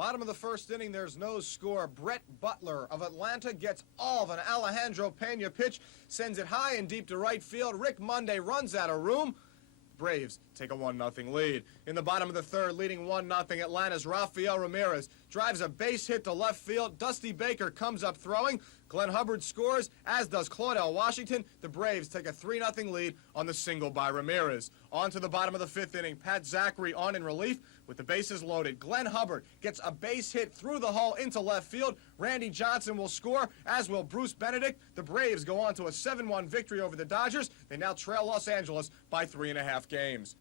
Bottom of the first inning, there's no score. Brett Butler of Atlanta gets all of an Alejandro Pena pitch, sends it high and deep to right field. Rick Monday runs out of room. Braves take a 1-0 lead. In the bottom of the third, leading 1-0, Atlanta's Rafael Ramirez drives a base hit to left field. Dusty Baker comes up throwing. Glenn Hubbard scores, as does Claudell Washington. The Braves take a 3-0 lead on the single by Ramirez. On to the bottom of the fifth inning, Pat Zachary on in relief with the bases loaded. Glenn Hubbard gets a base hit through the hole into left field. Randy Johnson will score, as will Bruce Benedict. The Braves go on to a 7-1 victory over the Dodgers. They now trail Los Angeles by 3.5 games.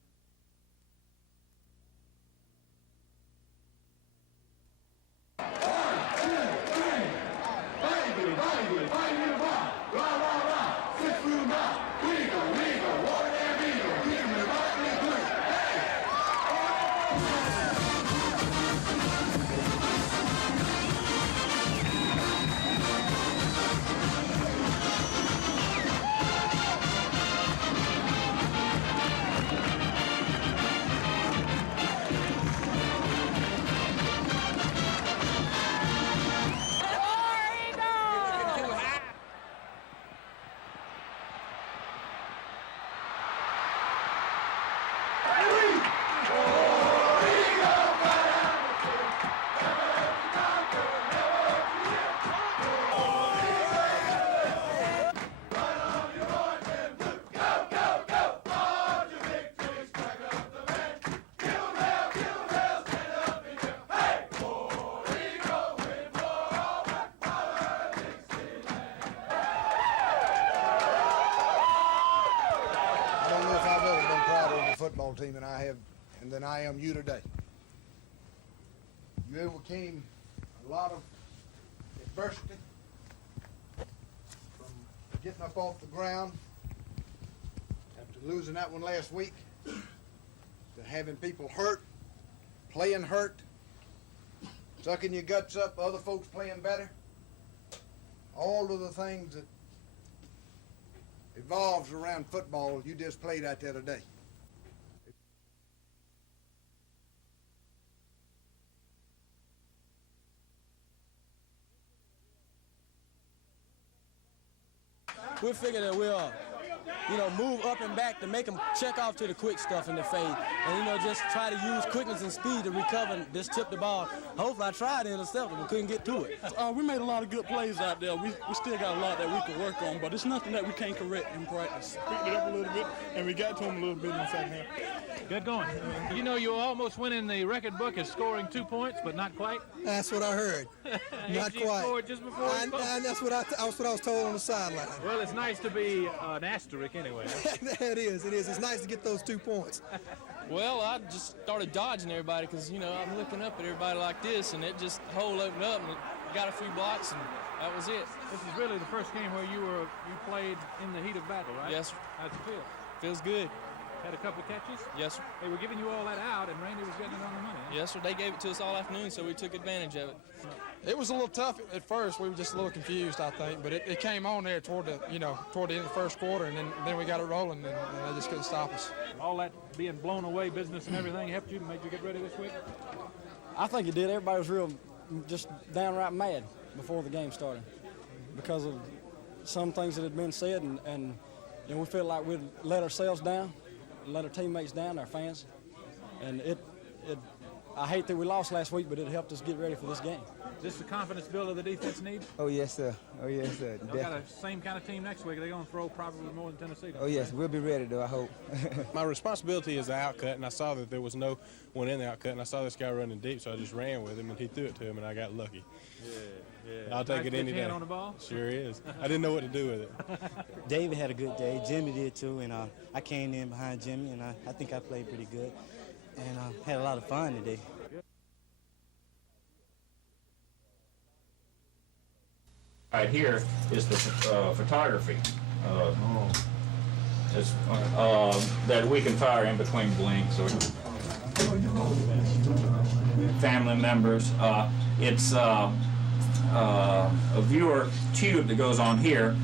Football team than I am you today. You overcame a lot of adversity, from getting up off the ground after losing that one last week, to having people hurt, playing hurt, sucking your guts up, other folks playing better. All of the things that evolves around football, you just played out there today. We figure that we'll, move up and back to make them check off to the quick stuff in the fade. And, just try to use quickness and speed to recover and just tip the ball. Hopefully I tried to intercept it, but couldn't get to it. We made a lot of good plays out there. We still got a lot that we can work on, but it's nothing that we can't correct in practice. Picked it up a little bit, and we got to him a little bit in the second half. Get going. You almost went in the record book as scoring 2 points, but not quite. That's what I heard. Not quite. Scored just before and that's what I was told on the sideline. Well, it's nice to be an asterisk anyway. It is. It's nice to get those 2 points. Well, I just started dodging everybody because, I'm looking up at everybody like this, and it just hole opened up and it got a few blocks, and that was it. This is really the first game where you played in the heat of battle, right? Yes, sir. How'd you feel? Feels good. Had a couple of catches? Yes, sir. They were giving you all that out, and Randy was getting it on the money. Huh? Yes, sir. They gave it to us all afternoon, so we took advantage of it. It was a little tough at first. We were just a little confused, I think, but it came on there toward the end of the first quarter, and then we got it rolling, and they just couldn't stop us. All that being blown away business and everything helped you, made you get ready this week? I think it did. Everybody was real, just downright mad before the game started because of some things that had been said, and we felt like we'd let ourselves down, let our teammates down, our fans, and I hate that we lost last week, but it helped us get ready for this game. Is this the confidence builder the defense needs? Oh, yes, sir. Oh, yes, sir. They've got the same kind of team next week. They're going to throw probably more than Tennessee. Oh, yes. We'll be ready, though, I hope. My responsibility is the outcut, and I saw that there was no one in the outcut, and I saw this guy running deep, so I just ran with him, and he threw it to him, and I got lucky. Yeah. I'll take it any day. On the ball? Sure is. I didn't know what to do with it. David had a good day. Jimmy did, too, and I came in behind Jimmy, and I think I played pretty good, and had a lot of fun today. Right here is the photography that we can fire in between blinks or family members. It's a viewer tube that goes on here.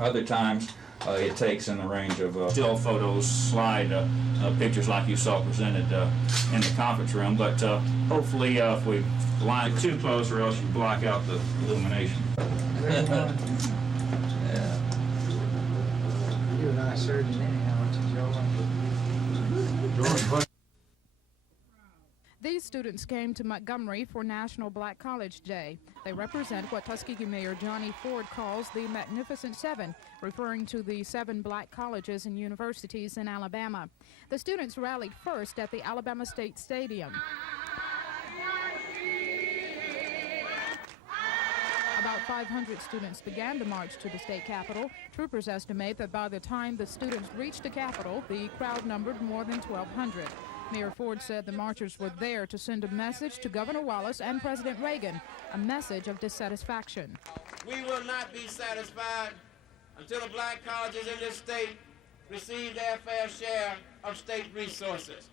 Other times it takes in the range of still photos, slide pictures like you saw presented in the conference room. But hopefully, if we line it too close, or else you block out the illumination. Yeah. You're a nice surgeon anyhow, aren't you, Joe? These students came to Montgomery for National Black College Day. They represent what Tuskegee Mayor Johnny Ford calls the Magnificent Seven, referring to the 7 black colleges and universities in Alabama. The students rallied first at the Alabama State Stadium. About 500 students began to march to the state capitol. Troopers estimate that by the time the students reached the capitol, the crowd numbered more than 1,200. Mayor Ford said the marchers were there to send a message to Governor Wallace and President Reagan, a message of dissatisfaction. We will not be satisfied until the black colleges in this state receive their fair share of state resources.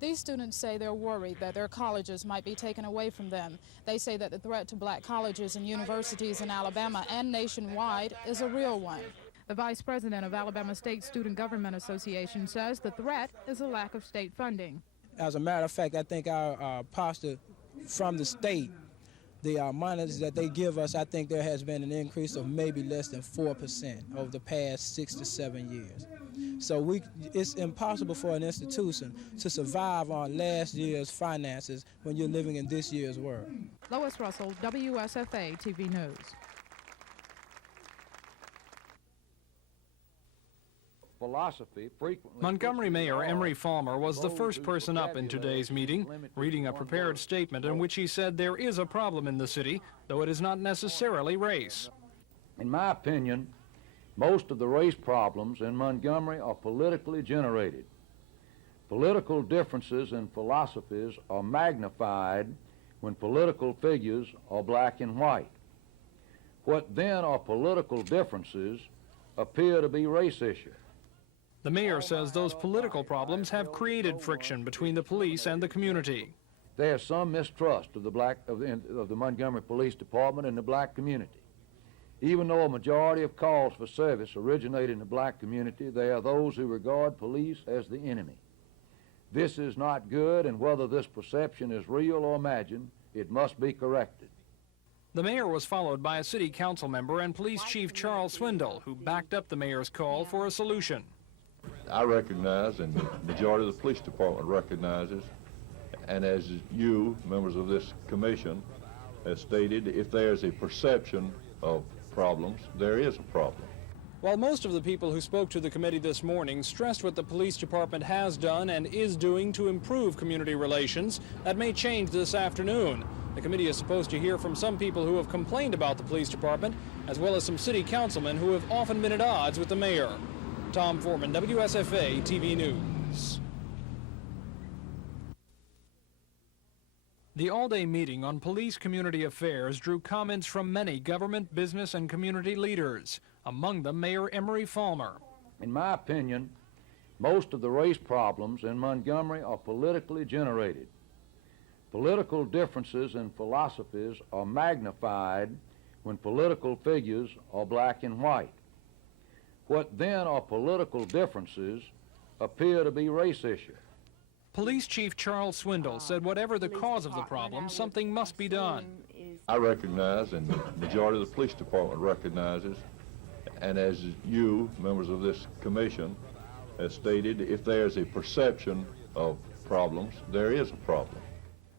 These students say they're worried that their colleges might be taken away from them. They say that the threat to black colleges and universities in Alabama and nationwide is a real one. The vice president of Alabama State Student Government Association says the threat is a lack of state funding. As a matter of fact, I think our posture from the state, the monies that they give us, I think there has been an increase of maybe less than 4% over the past 6 to 7 years. So it's impossible for an institution to survive on last year's finances when you're living in this year's world. Lois Russell, WSFA TV News. Philosophy frequently. Montgomery Mayor Emery Falmer was the first person up in today's meeting, reading a prepared statement in which he said there is a problem in the city, though it is not necessarily race. In my opinion, most of the race problems in Montgomery are politically generated. Political differences in philosophies are magnified when political figures are black and white. What then are political differences appear to be race issues. The mayor says those political problems have created friction between the police and the community. There is some mistrust of the Montgomery Police Department and the black community. Even though a majority of calls for service originate in the black community, there are those who regard police as the enemy. This is not good, and whether this perception is real or imagined, it must be corrected. The mayor was followed by a city council member and police chief Charles Swindle, who backed up the mayor's call for a solution. I recognize, and the majority of the police department recognizes, and as you, members of this commission, has stated, if there's a perception of problems, there is a problem. While most of the people who spoke to the committee this morning stressed what the police department has done and is doing to improve community relations, that may change this afternoon. The committee is supposed to hear from some people who have complained about the police department, as well as some city councilmen who have often been at odds with the mayor. Tom Foreman, WSFA TV News. The all-day meeting on police community affairs drew comments from many government, business, and community leaders, among them Mayor Emery Falmer. In my opinion, most of the race problems in Montgomery are politically generated. Political differences in philosophies are magnified when political figures are black and white. What then are political differences appear to be race issues. Police Chief Charles Swindle said whatever the cause of the problem, something must be done. I recognize, and the majority of the police department recognizes, and as you, members of this commission, has stated, if there's a perception of problems, there is a problem.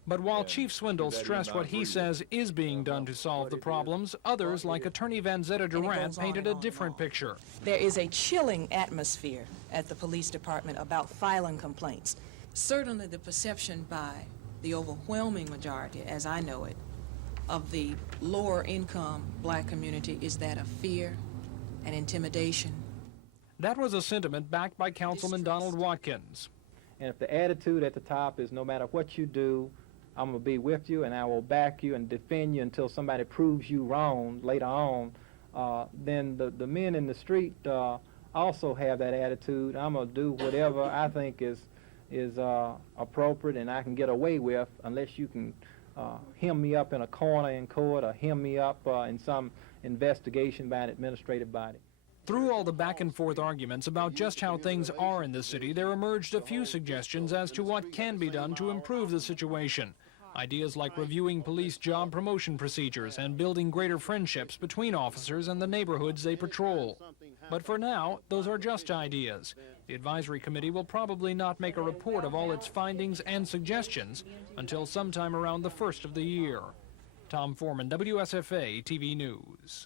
But while Chief Swindle stressed what he says is being done to solve the problems, others, like Attorney Vanzetta Durant, painted a different picture. There is a chilling atmosphere at the police department about filing complaints. Certainly the perception by the overwhelming majority, as I know it, of the lower income black community is that of fear and intimidation. That was a sentiment backed by Councilman Donald Watkins. And if the attitude at the top is no matter what you do, I'm going to be with you and I will back you and defend you until somebody proves you wrong later on, then the men in the street also have that attitude. I'm going to do whatever I think is appropriate and I can get away with, unless you can hem me up in a corner in court or hem me up in some investigation by an administrative body. Through all the back and forth arguments about just how things are in the city, there emerged a few suggestions as to what can be done to improve the situation. Ideas like reviewing police job promotion procedures and building greater friendships between officers and the neighborhoods they patrol. But for now, those are just ideas. The advisory committee will probably not make a report of all its findings and suggestions until sometime around the first of the year. Tom Foreman, WSFA TV News.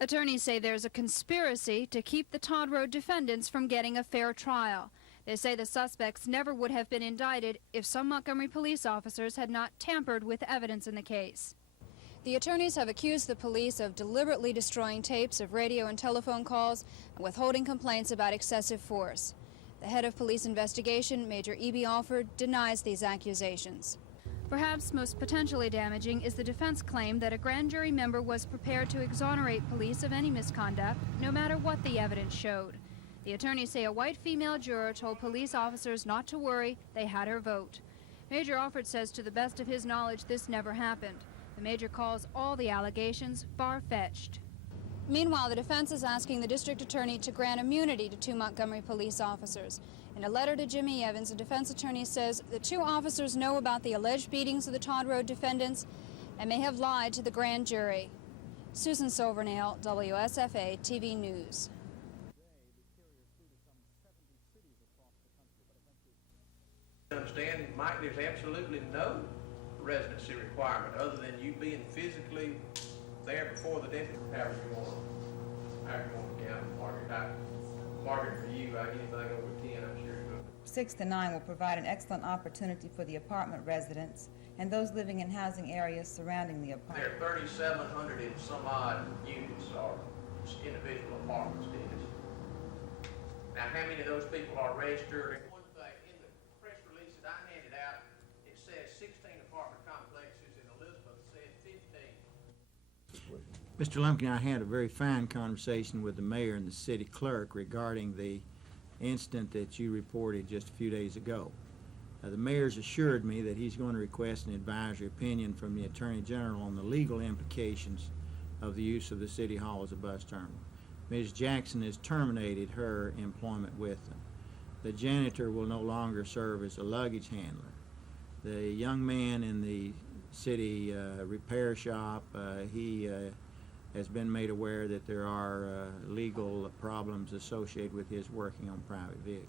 Attorneys say there's a conspiracy to keep the Todd Road defendants from getting a fair trial. They say the suspects never would have been indicted if some Montgomery police officers had not tampered with evidence in the case. The attorneys have accused the police of deliberately destroying tapes of radio and telephone calls and withholding complaints about excessive force. The head of police investigation, Major E.B. Alford, denies these accusations. Perhaps most potentially damaging is the defense claim that a grand jury member was prepared to exonerate police of any misconduct, no matter what the evidence showed. The attorneys say a white female juror told police officers not to worry, they had her vote. Major Alford says to the best of his knowledge this never happened. The major calls all the allegations far-fetched. Meanwhile, the defense is asking the district attorney to grant immunity to 2 Montgomery police officers. In a letter to Jimmy Evans, the defense attorney says the 2 officers know about the alleged beatings of the Todd Road defendants and may have lied to the grand jury. Susan Silvernail, WSFA TV News. Understand, Mike, there's absolutely no residency requirement other than you being physically there before the deputy. However you want to count, Margaret. Margaret, for you, anything over 10, I'm sure you're good. 6 to 9 will provide an excellent opportunity for the apartment residents and those living in housing areas surrounding the apartment. There are 3,700 and some odd units or individual apartments, Dennis. Now, how many of those people are registered? One thing, in the press release that I handed out, it says 16 apartment complexes, and Elizabeth said 15. Mr. Lumpkin, I had a very fine conversation with the mayor and the city clerk regarding the incident that you reported just a few days ago. The mayor's assured me that he's going to request an advisory opinion from the Attorney General on the legal implications of the use of the City Hall as a bus terminal. Ms. Jackson has terminated her employment with them. The janitor will no longer serve as a luggage handler. The young man in the city repair shop, he has been made aware that there are legal problems associated with his working on private vehicles.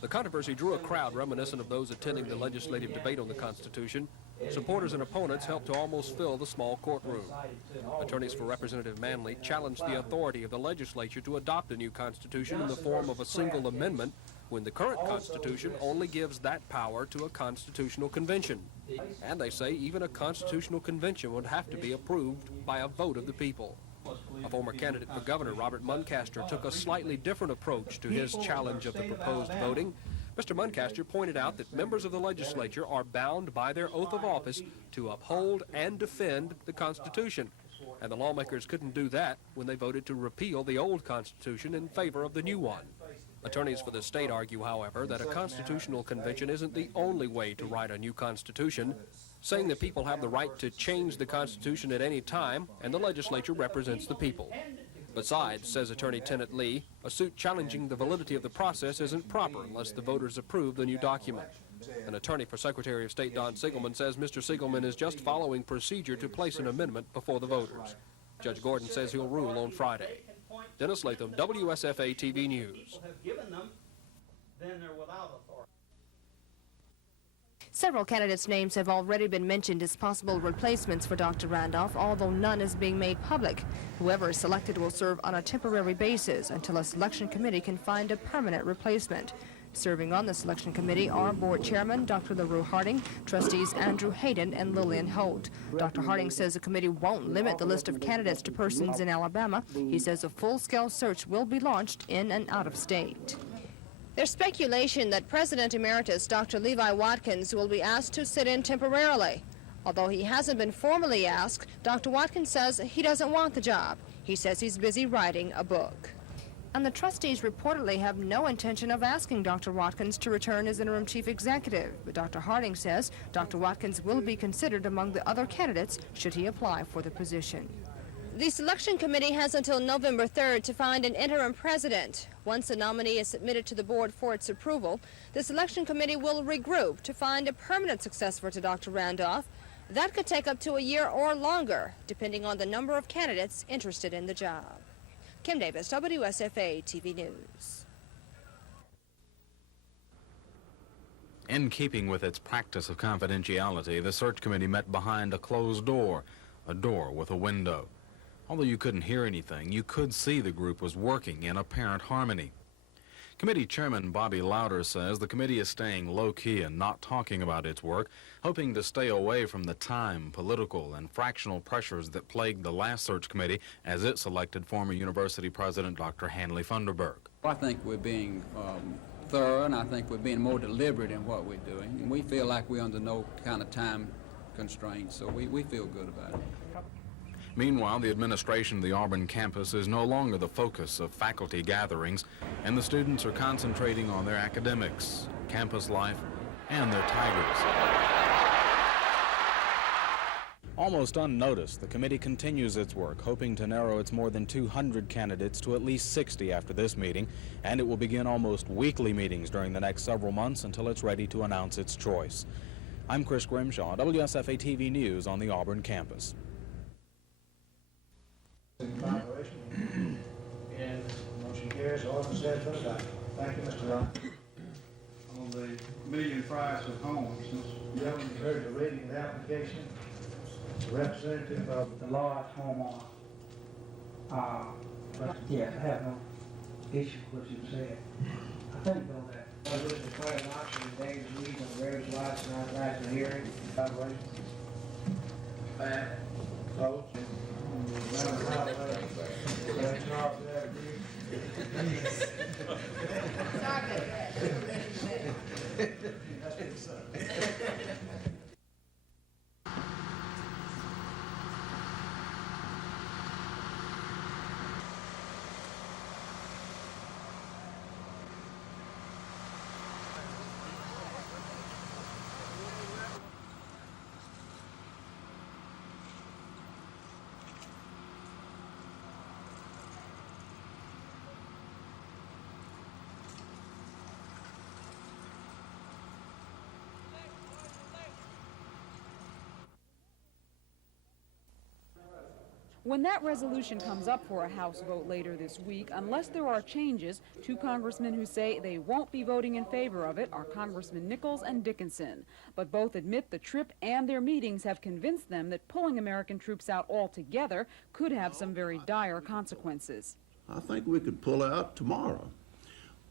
The controversy drew a crowd reminiscent of those attending the legislative debate on the Constitution. Supporters and opponents helped to almost fill the small courtroom. Attorneys for Representative Manley challenged the authority of the legislature to adopt a new Constitution in the form of a single amendment when the current Constitution only gives that power to a constitutional convention. And they say even a constitutional convention would have to be approved by a vote of the people. A former candidate for governor, Robert Muncaster, took a slightly different approach to his challenge of the proposed voting. Mr. Muncaster pointed out that members of the legislature are bound by their oath of office to uphold and defend the Constitution. And the lawmakers couldn't do that when they voted to repeal the old Constitution in favor of the new one. Attorneys for the state argue, however, that a constitutional convention isn't the only way to write a new Constitution, saying that people have the right to change the Constitution at any time, and the legislature represents the people. Besides, says Attorney Tennant Lee, a suit challenging the validity of the process isn't proper unless the voters approve the new document. An attorney for Secretary of State Don Siegelman says Mr. Siegelman is just following procedure to place an amendment before the voters. Judge Gordon says he'll rule on Friday. Dennis Latham, WSFA TV News. Several candidates' names have already been mentioned as possible replacements for Dr. Randolph, although none is being made public. Whoever is selected will serve on a temporary basis until a selection committee can find a permanent replacement. Serving on the selection committee are board chairman Dr. LaRue Harding, trustees Andrew Hayden and Lillian Holt. Dr. Harding says the committee won't limit the list of candidates to persons in Alabama. He says a full-scale search will be launched in and out of state. There's speculation that President Emeritus Dr. Levi Watkins will be asked to sit in temporarily. Although he hasn't been formally asked, Dr. Watkins says he doesn't want the job. He says he's busy writing a book. and the trustees reportedly have no intention of asking Dr. Watkins to return as interim chief executive. But Dr. Harding says Dr. Watkins will be considered among the other candidates should he apply for the position. The selection committee has until November 3rd to find an interim president. Once a nominee is submitted to the board for its approval, the selection committee will regroup to find a permanent successor to Dr. Randolph. That could take up to a year or longer, depending on the number of candidates interested in the job. Kim Davis, WSFA TV News. In keeping with its practice of confidentiality, the search committee met behind a closed door, a door with a window. Although you couldn't hear anything, you could see the group was working in apparent harmony. Committee Chairman Bobby Lauder says the committee is staying low-key and not talking about its work, hoping to stay away from the time, political, and fractional pressures that plagued the last search committee as it selected former university president Dr. Hanley Funderburg. I think we're being thorough, and I think we're being more deliberate in what we're doing, and we feel like we're under no kind of time constraints, so we feel good about it. Meanwhile, the administration of the Auburn campus is no longer the focus of faculty gatherings, and the students are concentrating on their academics, campus life, and their Tigers. Almost unnoticed, the committee continues its work, hoping to narrow its more than 200 candidates to at least 60 after this meeting, and it will begin almost weekly meetings during the next several months until it's ready to announce its choice. I'm Chris Grimshaw, WSFA TV News on the Auburn campus. And motion carries. Ordinance has been adopted. Thank you, Mr. Wright. On the median price of homes, since you haven't heard the reading of the application, the representative of the large homeowner. Yeah, I have no issue with what you said. I think though that resolution declaring an auction in dangerous region of various lots and authorizing the hearing. Evaluation. Vote. When that resolution comes up for a House vote later this week, unless there are changes, two congressmen who say they won't be voting in favor of it are Congressman Nichols and Dickinson. But both admit the trip and their meetings have convinced them that pulling American troops out altogether could have some very dire consequences. I think we could pull out tomorrow.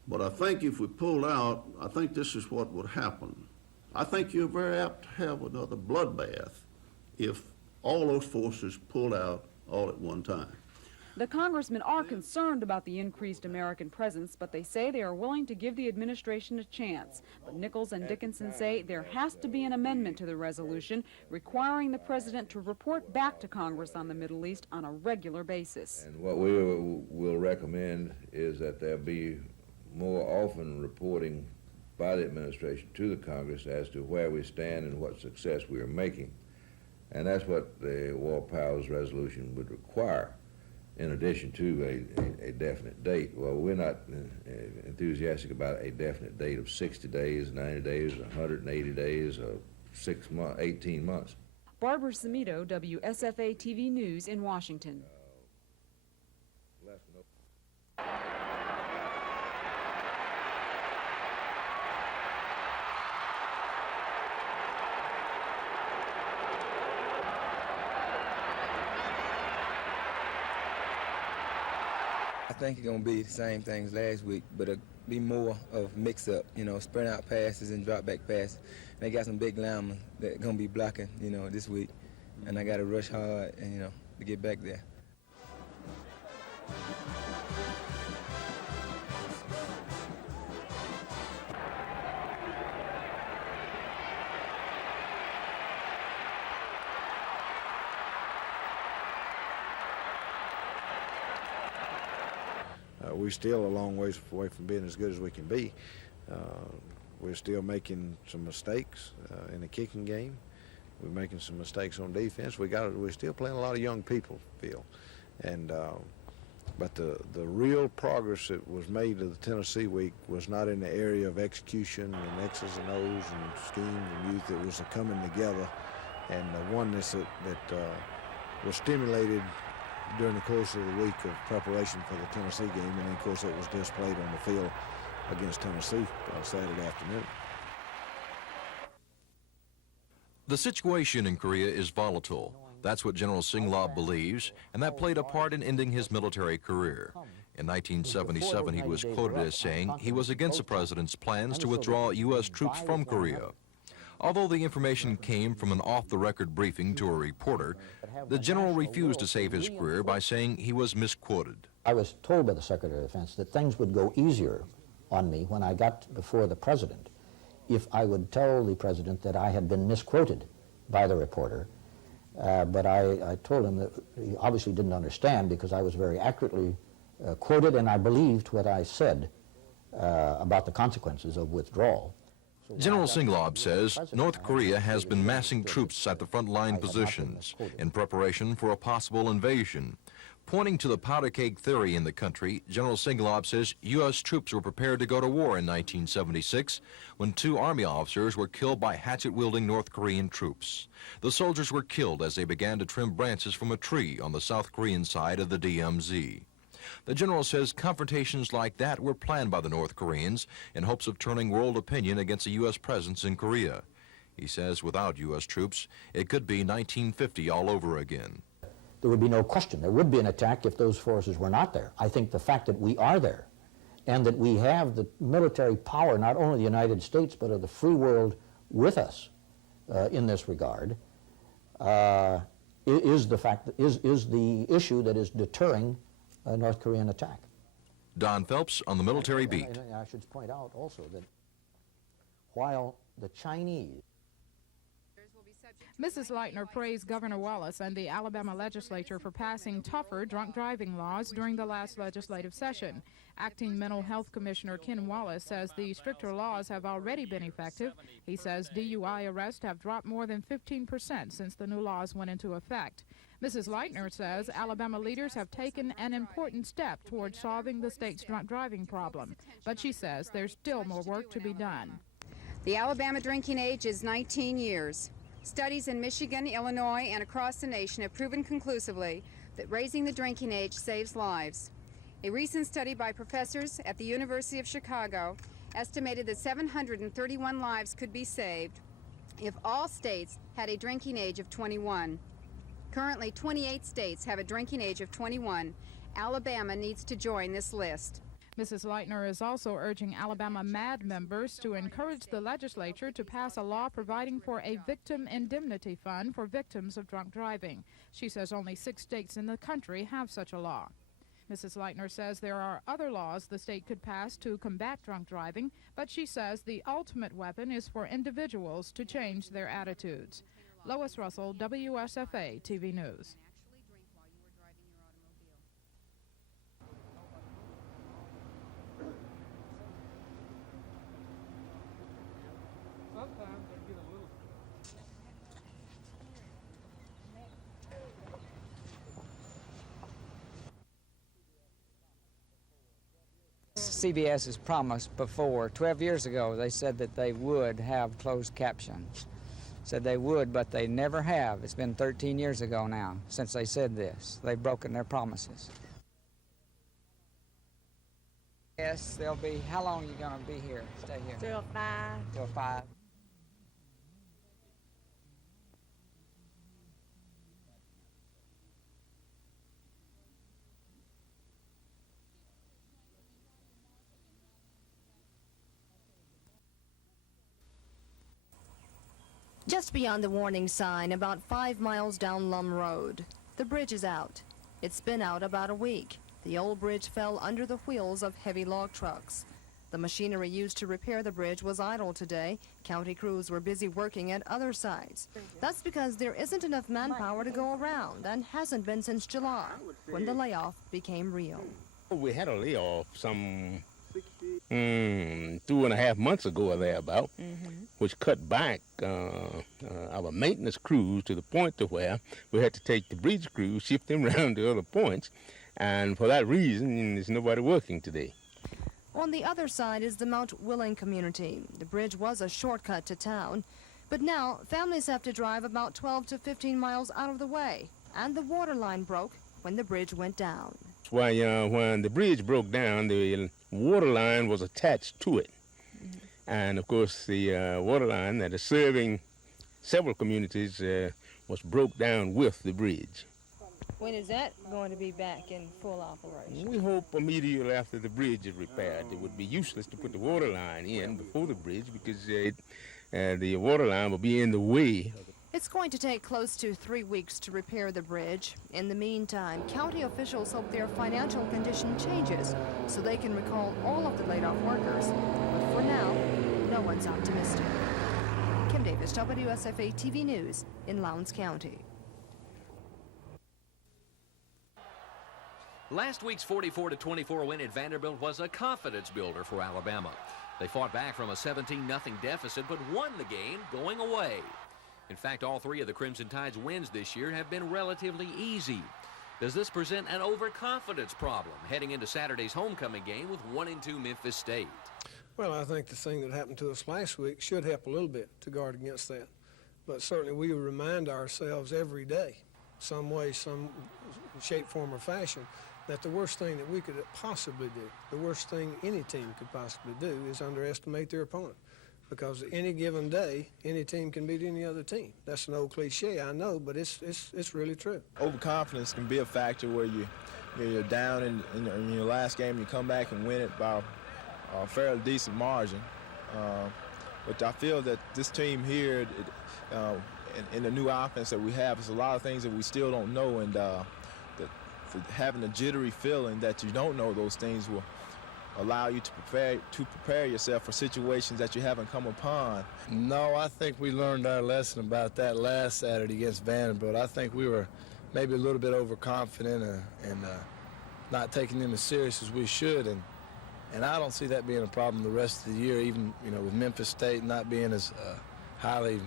But I think if we pull out, I think this is what would happen. I think you're very apt to have another bloodbath if all those forces pulled out all at one time. The congressmen are concerned about the increased American presence, but they say they are willing to give the administration a chance. But Nichols and Dickinson say there has to be an amendment to the resolution requiring the president to report back to Congress on the Middle East on a regular basis. And what we will recommend is that there be more often reporting by the administration to the Congress as to where we stand and what success we are making. And that's what the War Powers resolution would require, in addition to a definite date. Well, we're not enthusiastic about a definite date of 60 days, 90 days, 180 days, or 6 months, 18 months. Barbara Samito, WSFA TV News in Washington. I think it's going to be the same things last week, but it'll be more of mix-up, sprint out passes and drop back passes. They got some big linemen that going to be blocking, this week. And I got to rush hard and, to get back there. we're still a long ways away from being as good as we can be. We're still making some mistakes in the kicking game. We're making some mistakes on defense. We're still playing a lot of young people, Phil. And but the real progress that was made of the Tennessee week was not in the area of execution and X's and O's and schemes and youth. It was the coming together and the oneness that was stimulated during the course of the week of preparation for the Tennessee game, and then, of course, it was displayed on the field against Tennessee Saturday afternoon. The situation in Korea is volatile. That's what General Singlaub believes, and that played a part in ending his military career. In 1977, he was quoted as saying he was against the president's plans to withdraw U.S. troops from Korea. Although the information came from an off-the-record briefing to a reporter, the general refused to save his career by saying he was misquoted. I was told by the Secretary of Defense that things would go easier on me when I got before the president if I would tell the president that I had been misquoted by the reporter. But I told him that he obviously didn't understand because I was very accurately quoted, and I believed what I said about the consequences of withdrawal. General Singlaub says North Korea has been massing troops at the front line positions in preparation for a possible invasion. Pointing to the powder keg theory in the country, General Singlaub says U.S. troops were prepared to go to war in 1976 when 2 Army officers were killed by hatchet-wielding North Korean troops. The soldiers were killed as they began to trim branches from a tree on the South Korean side of the DMZ. The general says confrontations like that were planned by the North Koreans in hopes of turning world opinion against a U.S. presence in Korea. He says without U.S. troops, it could be 1950 all over again. There would be no question. There would be an attack if those forces were not there. I think the fact that we are there and that we have the military power, not only of the United States, but of the free world with us in this regard, is the issue that is deterring a North Korean attack. Don Phelps on the military beat. I should point out also that while the Chinese... Mrs. Leitner praised Governor Wallace and the Alabama legislature for passing tougher drunk driving laws during the last legislative session. Acting Mental Health Commissioner Ken Wallace says the stricter laws have already been effective. He says DUI arrests have dropped more than 15% since the new laws went into effect. Mrs. Leitner says Alabama leaders have taken an important step toward solving the state's drunk driving problem, but she says there's still more work to be done. The Alabama drinking age is 19 years. Studies in Michigan, Illinois, and across the nation have proven conclusively that raising the drinking age saves lives. A recent study by professors at the University of Chicago estimated that 731 lives could be saved if all states had a drinking age of 21. Currently, 28 states have a drinking age of 21. Alabama needs to join this list. Mrs. Leitner is also urging Alabama MAD members to encourage the legislature to pass a law providing for a victim indemnity fund for victims of drunk driving. She says only 6 states in the country have such a law. Mrs. Leitner says there are other laws the state could pass to combat drunk driving, but she says the ultimate weapon is for individuals to change their attitudes. Lois Russell, WSFA TV News. CBS has promised before. 12 years ago, they said that they would have closed captions. Said they would, but they never have. It's been 13 years ago now since they said this. They've broken their promises. Yes, they'll be, how long are you going to be here? Stay here? Till 5. Till 5. Just beyond the warning sign, about 5 miles down Lum Road. The bridge is out. It's been out about a week. The old bridge fell under the wheels of heavy log trucks. The machinery used to repair the bridge was idle today. County crews were busy working at other sites. That's because there isn't enough manpower to go around and hasn't been since July, when the layoff became real. We had a layoff some 2.5 months ago or thereabout, which cut back our maintenance crews to the point to where we had to take the bridge crews, shift them around to other points, and for that reason, there's nobody working today. On the other side is the Mount Willing community. The bridge was a shortcut to town, but now families have to drive about 12 to 15 miles out of the way, and the water line broke when the bridge went down. Well, when the bridge broke down, the water line was attached to it. And of course, the water line that is serving several communities was broke down with the bridge. When is that going to be back in full operation? We hope immediately after the bridge is repaired. It would be useless to put the water line in before the bridge because the water line will be in the way. It's going to take close to 3 weeks to repair the bridge. In the meantime, county officials hope their financial condition changes so they can recall all of the laid-off workers. But for now, no one's optimistic. Kim Davis, WSFA TV News in Lowndes County. Last week's 44-24 win at Vanderbilt was a confidence builder for Alabama. They fought back from a 17-0 deficit but won the game going away. In fact, all three of the Crimson Tide's wins this year have been relatively easy. Does this present an overconfidence problem heading into Saturday's homecoming game with 1-2 Memphis State? Well, I think the thing that happened to us last week should help a little bit to guard against that. But certainly we remind ourselves every day, some way, some shape, form, or fashion, that the worst thing that we could possibly do, the worst thing any team could possibly do, is underestimate their opponent. Because any given day, any team can beat any other team. That's an old cliche, I know, but it's really true. Overconfidence can be a factor where you're down in your last game, you come back and win it by a fairly decent margin. But I feel that this team here, in the new offense that we have, there's a lot of things that we still don't know, and having a jittery feeling that you don't know those things will allow you to prepare yourself for situations that you haven't come upon. No, I think we learned our lesson about that last Saturday against Vanderbilt. I think we were maybe a little bit overconfident and not taking them as serious as we should, and I don't see that being a problem the rest of the year, even with Memphis State not being as highly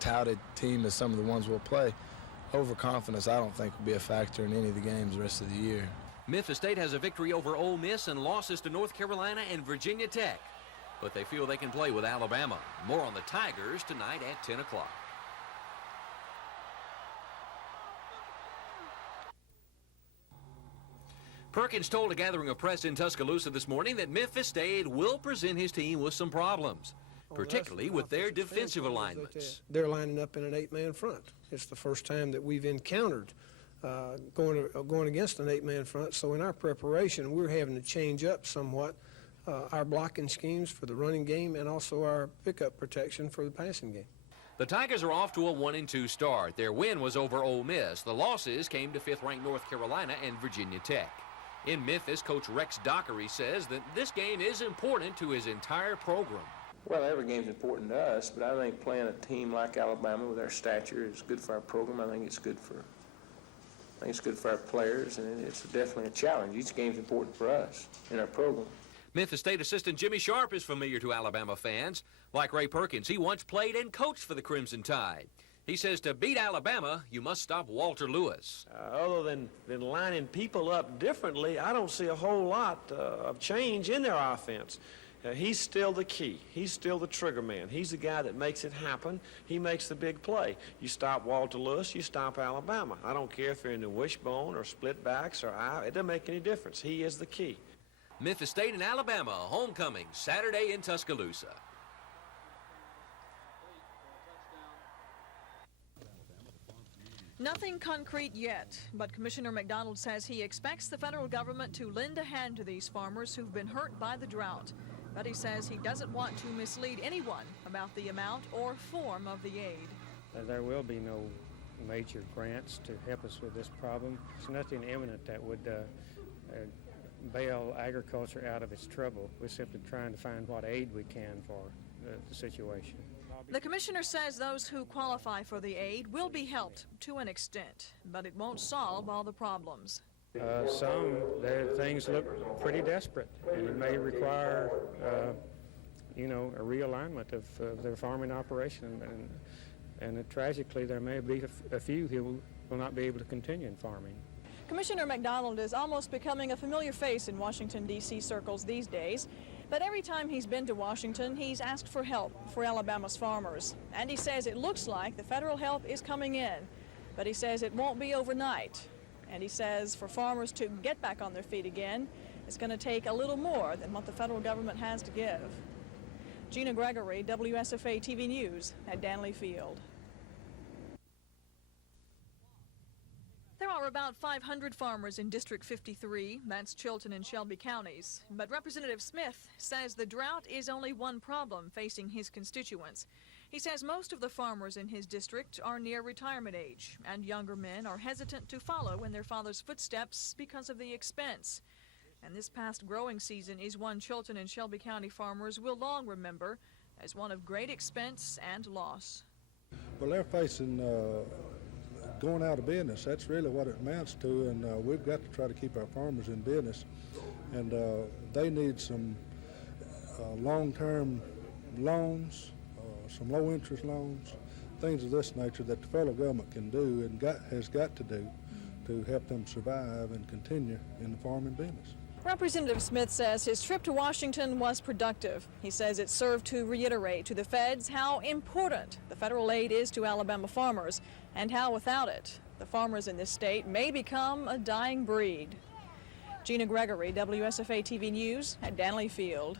touted team as some of the ones we'll play. Overconfidence, I don't think, will be a factor in any of the games the rest of the year. Memphis State has a victory over Ole Miss and losses to North Carolina and Virginia Tech. But they feel they can play with Alabama. More on the Tigers tonight at 10 o'clock. Perkins told a gathering of press in Tuscaloosa this morning that Memphis State will present his team with some problems, particularly with their defensive alignments. They're lining up in an 8-man front. It's the first time that we've encountered going against an 8-man front. So in our preparation, we're having to change up somewhat our blocking schemes for the running game and also our pickup protection for the passing game. The Tigers are off to a 1-2 start. Their win was over Ole Miss. The losses came to 5th-ranked North Carolina and Virginia Tech. In Memphis, Coach Rex Dockery says that this game is important to his entire program. Well, every game's important to us, but I think playing a team like Alabama with our stature is good for our program. I think it's good for our players, and it's definitely a challenge. Each game's important for us in our program. Memphis State assistant Jimmy Sharp is familiar to Alabama fans. Like Ray Perkins, he once played and coached for the Crimson Tide. He says to beat Alabama, you must stop Walter Lewis. Other than lining people up differently, I don't see a whole lot of change in their offense. He's still the key. He's still the trigger man. He's the guy that makes it happen. He makes the big play. You stop Walter Lewis, you stop Alabama. I don't care if they're in the wishbone or split backs or it doesn't make any difference. He is the key. Memphis State and Alabama, homecoming, Saturday in Tuscaloosa. Nothing concrete yet, but Commissioner McDonald says he expects the federal government to lend a hand to these farmers who've been hurt by the drought. But he says he doesn't want to mislead anyone about the amount or form of the aid. There will be no major grants to help us with this problem. There's nothing imminent that would bail agriculture out of its trouble. We're simply trying to find what aid we can for the situation. The commissioner says those who qualify for the aid will be helped to an extent, but it won't solve all the problems. Some, things look pretty desperate, and it may require, a realignment of their farming operation, and tragically there may be a few who will not be able to continue in farming. Commissioner McDonald is almost becoming a familiar face in Washington, D.C. circles these days. But every time he's been to Washington, he's asked for help for Alabama's farmers. And he says it looks like the federal help is coming in. But he says it won't be overnight. And he says for farmers to get back on their feet again, it's going to take a little more than what the federal government has to give. Gina Gregory, WSFA TV News at Danley Field. There are about 500 farmers in District 53, that's Chilton and Shelby counties. But Representative Smith says the drought is only one problem facing his constituents. He says most of the farmers in his district are near retirement age, and younger men are hesitant to follow in their father's footsteps because of the expense. And this past growing season is one Chilton and Shelby County farmers will long remember as one of great expense and loss. Well, they're facing going out of business. That's really what it amounts to, and we've got to try to keep our farmers in business. And they need some long-term loans, some low-interest loans, things of this nature that the federal government can do and has got to do to help them survive and continue in the farming business. Representative Smith says his trip to Washington was productive. He says it served to reiterate to the feds how important the federal aid is to Alabama farmers and how without it, the farmers in this state may become a dying breed. Gina Gregory, WSFA TV News at Danley Field.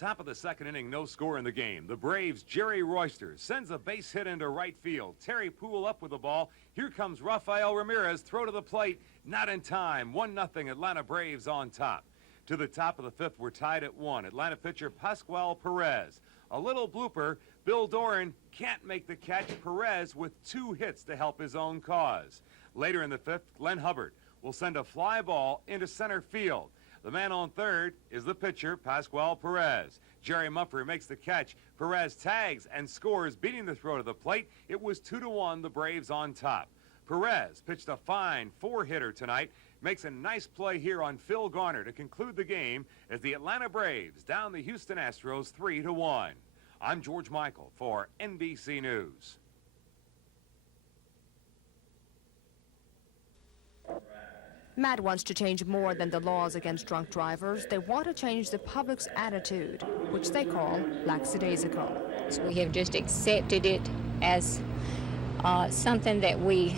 Top of the second inning, no score in the game. The Braves' Jerry Royster sends a base hit into right field. Terry Poole up with the ball. Here comes Rafael Ramirez. Throw to the plate. Not in time. 1-0 Atlanta Braves on top. To the top of the fifth, we're tied at 1. Atlanta pitcher Pascual Perez. A little blooper. Bill Doran can't make the catch. Perez with 2 hits to help his own cause. Later in the fifth, Glenn Hubbard will send a fly ball into center field. The man on third is the pitcher, Pascual Perez. Jerry Mumphrey makes the catch. Perez tags and scores, beating the throw to the plate. It was 2-1, the Braves on top. Perez pitched a fine 4-hitter tonight. Makes a nice play here on Phil Garner to conclude the game as the Atlanta Braves down the Houston Astros 3-1. I'm George Michael for NBC News. MAD wants to change more than the laws against drunk drivers. They want to change the public's attitude, which they call lackadaisical. So we have just accepted it as something that we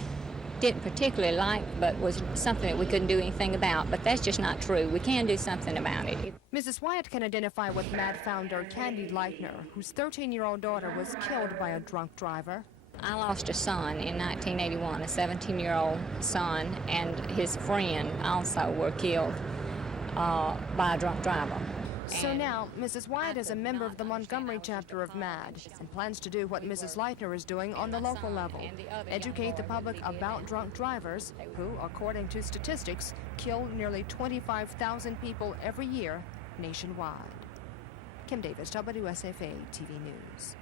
didn't particularly like, but was something that we couldn't do anything about. But that's just not true. We can do something about it. Mrs. Wyatt can identify with MAD founder Candy Leitner, whose 13-year-old daughter was killed by a drunk driver. I lost a son in 1981, a 17-year-old son, and his friend also were killed by a drunk driver. So now, Mrs. Wyatt is a member of the Montgomery chapter of MAD and plans to do what Mrs. Leitner is doing on the local level, educate the public about drunk drivers who, according to statistics, kill nearly 25,000 people every year nationwide. Kim Davis, WSFA TV News.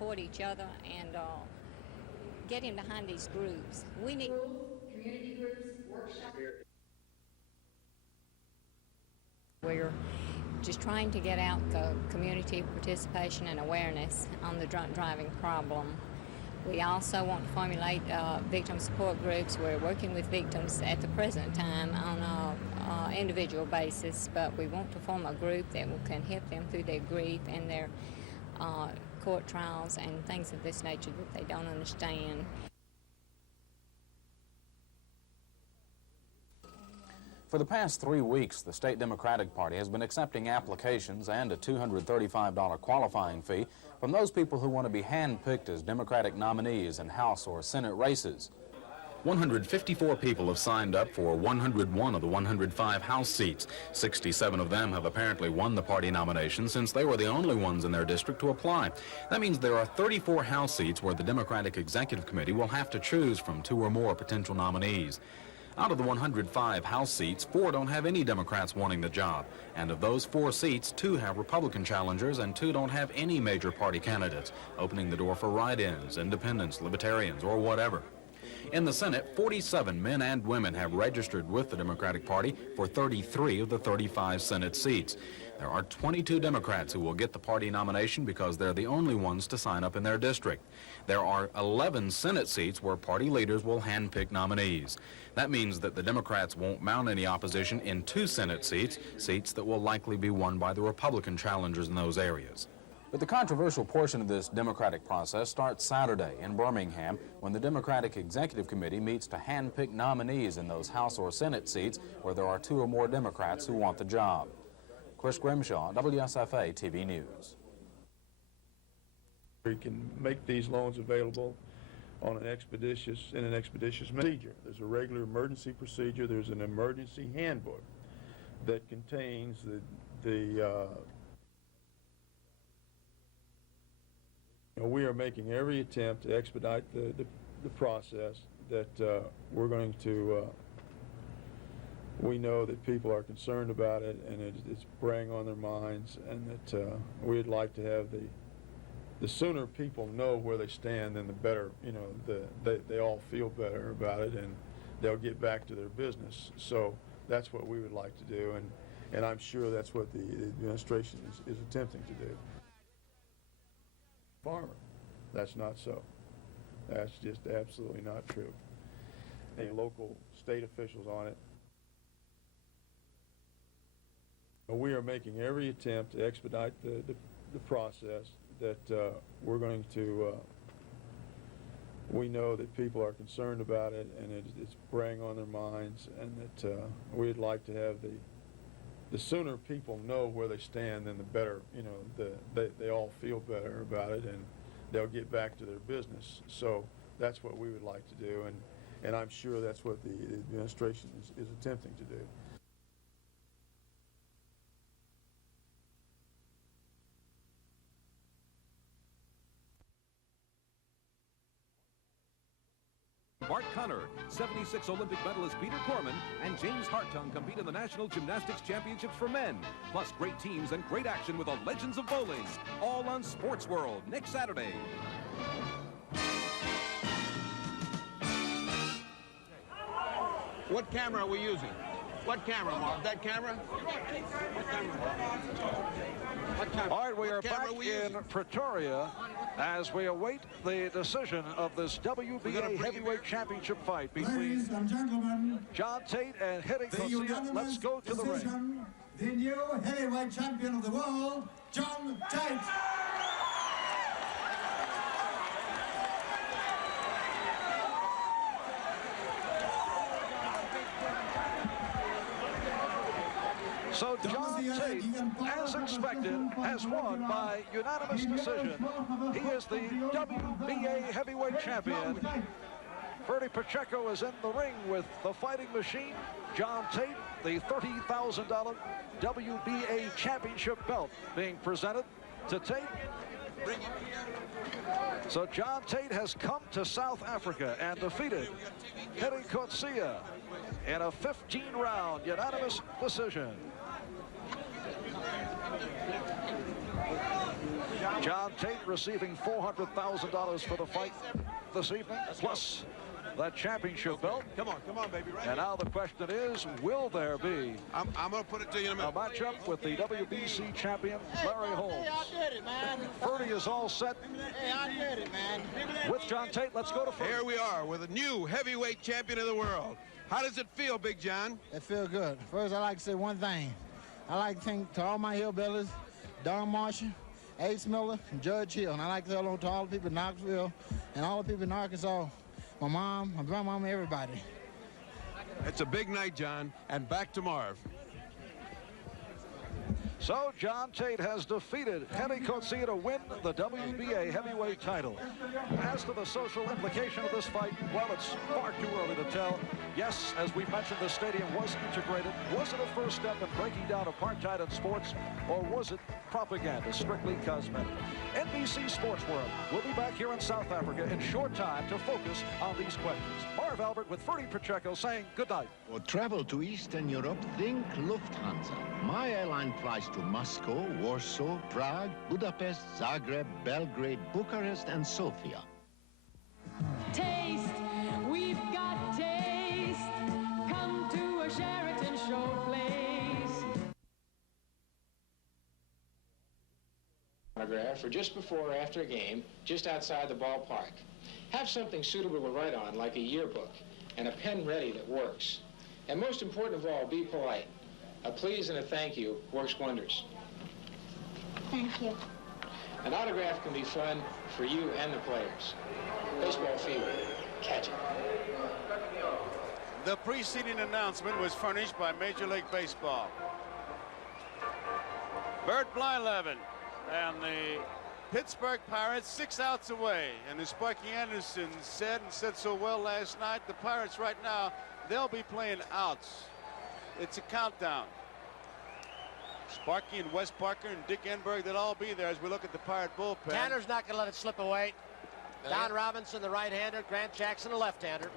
Support each other and get in behind these groups. We need community groups, workshops. We're just trying to get out the community participation and awareness on the drunk driving problem. We also want to formulate victim support groups. We're working with victims at the present time on an individual basis, but we want to form a group that can help them through their grief and their court trials and things of this nature that they don't understand. For the past 3 weeks, the State Democratic Party has been accepting applications and a $235 qualifying fee from those people who want to be handpicked as Democratic nominees in House or Senate races. 154 people have signed up for 101 of the 105 House seats. 67 of them have apparently won the party nomination since they were the only ones in their district to apply. That means there are 34 House seats where the Democratic Executive Committee will have to choose from 2 or more potential nominees. Out of the 105 House seats, 4 don't have any Democrats wanting the job. And of those 4 seats, 2 have Republican challengers and 2 don't have any major party candidates, opening the door for write-ins, independents, libertarians, or whatever. In the Senate, 47 men and women have registered with the Democratic Party for 33 of the 35 Senate seats. There are 22 Democrats who will get the party nomination because they're the only ones to sign up in their district. There are 11 Senate seats where party leaders will handpick nominees. That means that the Democrats won't mount any opposition in 2 Senate seats, seats that will likely be won by the Republican challengers in those areas. But the controversial portion of this Democratic process starts Saturday in Birmingham when the Democratic Executive Committee meets to handpick nominees in those House or Senate seats where there are 2 or more Democrats who want the job. Chris Grimshaw, WSFA TV News. We can make these loans available on an expeditious procedure. There's a regular emergency procedure. There's an emergency handbook that contains we are making every attempt to expedite the process that we're going to. We know that people are concerned about it, and it's preying on their minds, and that we'd like to have the sooner people know where they stand, then the better. They all feel better about it, and they'll get back to their business. So that's what we would like to do, and I'm sure that's what the administration is attempting to do. Farmer. That's not so. That's just absolutely not true. Any local state officials on it. We are making every attempt to expedite the process that we're going to. We know that people are concerned about it, and it's preying on their minds, and that we'd like to have the sooner people know where they stand, then the better. They all feel better about it, and they'll get back to their business. So that's what we would like to do, and I'm sure that's what the administration is attempting to do. Bart Conner, 76 Olympic medalist Peter Corman, and James Hartung compete in the National Gymnastics Championships for men. Plus great teams and great action with the Legends of Bowling. All on Sports World next Saturday. What camera are we using? What camera, Mark? That camera? What camera? What camera? All right, we are back in Pretoria as we await the decision of this WBA heavyweight championship fight between John Tate and Hitting Garcia. Let's go to the ring. The new heavyweight champion of the world, John Tate. So John Tate, as expected, has won by unanimous decision. He is the WBA heavyweight champion. Freddie Pacheco is in the ring with the Fighting Machine. John Tate, the $30,000 WBA championship belt being presented to Tate. So John Tate has come to South Africa and defeated Hitting Garcia in a 15-round unanimous decision. John Tate receiving $400,000 for the fight this evening, plus that championship belt. Come on, baby. Right and now the question is, will there be I'm going to put it to you in a minute. A matchup with the WBC champion, Larry Holmes? Hey, I did it, man. Ferdy is all set. Hey, I did it, man. With John Tate, let's go to Ferdy. Here we are with a new heavyweight champion of the world. How does it feel, Big John? It feels good. First, I like to say one thing. I like to thank to all my hillbillies, Don Marshall, Ace Miller, and Judge Hill. And I like to tell to all the people in Knoxville and all the people in Arkansas, my mom, my grandmama, everybody. It's a big night, John, and back to Marv. So John Tate has defeated Henry Garcia to win the WBA heavyweight title. As to the social implication of this fight, well, it's far too early to tell. Yes, as we mentioned, the stadium was integrated. Was it a first step in breaking down apartheid in sports, or was it propaganda, strictly cosmetic? NBC Sports World will be back here in South Africa in short time to focus on these questions. Marv Albert with Ferdy Pacheco saying good night. For travel to Eastern Europe, think Lufthansa. My airline flies to Moscow, Warsaw, Prague, Budapest, Zagreb, Belgrade, Bucharest, and Sofia. Taste, we've got taste. Come to a Sheraton showplace. Autograph for just before or after a game, just outside the ballpark. Have something suitable to write on, like a yearbook, and a pen ready that works. And most important of all, be polite. A please and a thank you works wonders. Thank you. An autograph can be fun for you and the players. Baseball fever. Catch it. The preceding announcement was furnished by Major League Baseball. Bert Blyleven and the Pittsburgh Pirates 6 outs away. And as Sparky Anderson said so well last night, the Pirates right now, they'll be playing outs. It's a countdown. Sparky and Wes Parker and Dick Enberg, they'll all be there as we look at the Pirate bullpen. Tanner's not going to let it slip away. Don Robinson, the right-hander. Grant Jackson, the left-hander.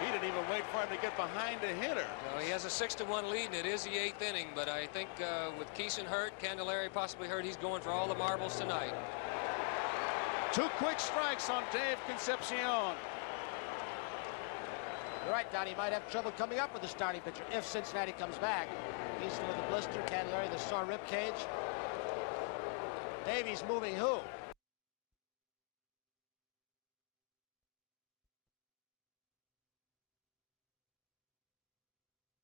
He didn't even wait for him to get behind a hitter. No, he has a 6-1 lead, and it is the 8th inning. But I think with Keeson hurt, Candelaria possibly hurt, he's going for all the marbles tonight. 2 quick strikes on Dave Concepcion. You're right, Don. He might have trouble coming up with the starting pitcher if Cincinnati comes back. Keeson with the blister, Candelaria the sore rib cage. Davies moving who?